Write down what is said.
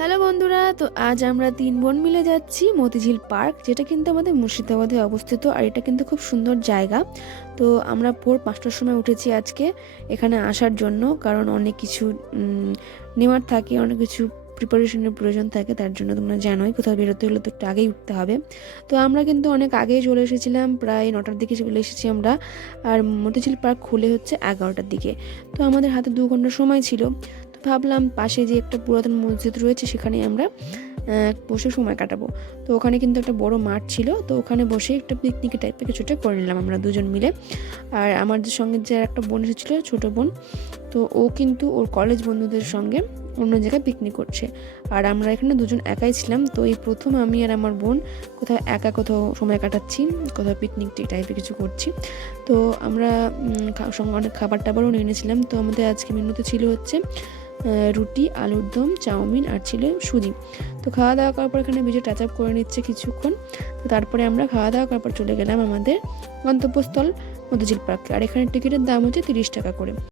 Hello বন্ধুরা, তো আজ আমরা 3 বোন মিলে যাচ্ছি মতিঝিল পার্ক, যেটা কিন্তু আমাদের মুর্শিদাবাদে অবস্থিত। আর এটা কিন্তু খুব সুন্দর জায়গা। তো আমরা ভোর 5টার সময় উঠেছি আজকে এখানে আসার জন্য, কারণ অনেক কিছু নেওয়ার থাকে, অনেক কিছু প্রিপারেশনের প্রয়োজন থাকে। তার জন্য তোমরা জানোই কোথাও বেরোতে হলে তো একটু আগেই উঠতে হবে। তো আমরা কিন্তু অনেক আগেই চলে এসেছিলাম, প্রায় 9টার দিকে চলে এসেছি আমরা। আর মতিঝিল পার্ক খুলে হচ্ছে 11টার দিকে। তো আমাদের হাতে 2 ঘন্টা সময় ছিল। তো ভাবলাম পাশে যে একটা পুরাতন মসজিদ রয়েছে সেখানে আমরা বসে সময় কাটাবো। তো ওখানে কিন্তু একটা বড় মাঠ ছিল, তো ওখানে বসে একটা পিকনিক টাইপের কিছুটা করে নিলাম আমরা দুজন মিলে। আর আমার যে সঙ্গে যে একটা বোন এসেছিলো, ছোটো বোন, তো ও কিন্তু ওর কলেজ বন্ধুদের সঙ্গে অন্য জায়গায় পিকনিক করছে। আর আমরা এখানে দুজন একাই ছিলাম। তো এই প্রথম আমি আর আমার বোন কোথাও একা কোথাও সময় কাটাচ্ছি, কোথাও পিকনিক টাইপের কিছু করছি। তো আমরা সঙ্গে অনেক খাবার টাবারও নিয়ে এনেছিলাম। তো আমাদের আজকে মেনুতে ছিল হচ্ছে রুটি, আলুর দম, চাউমিন আর ছিল সুজি। তো খাওয়া দাওয়া করার পর এখানে ভিডিও টাচ আপ করে নিচ্ছে কিছুক্ষণ। তো তারপরে আমরা খাওয়া দাওয়া করার পর চলে গেলাম আমাদের গন্তব্যস্থল মতিঝিল পার্কে। আর এখানে টিকিটের দাম হচ্ছে 30 টাকা করে।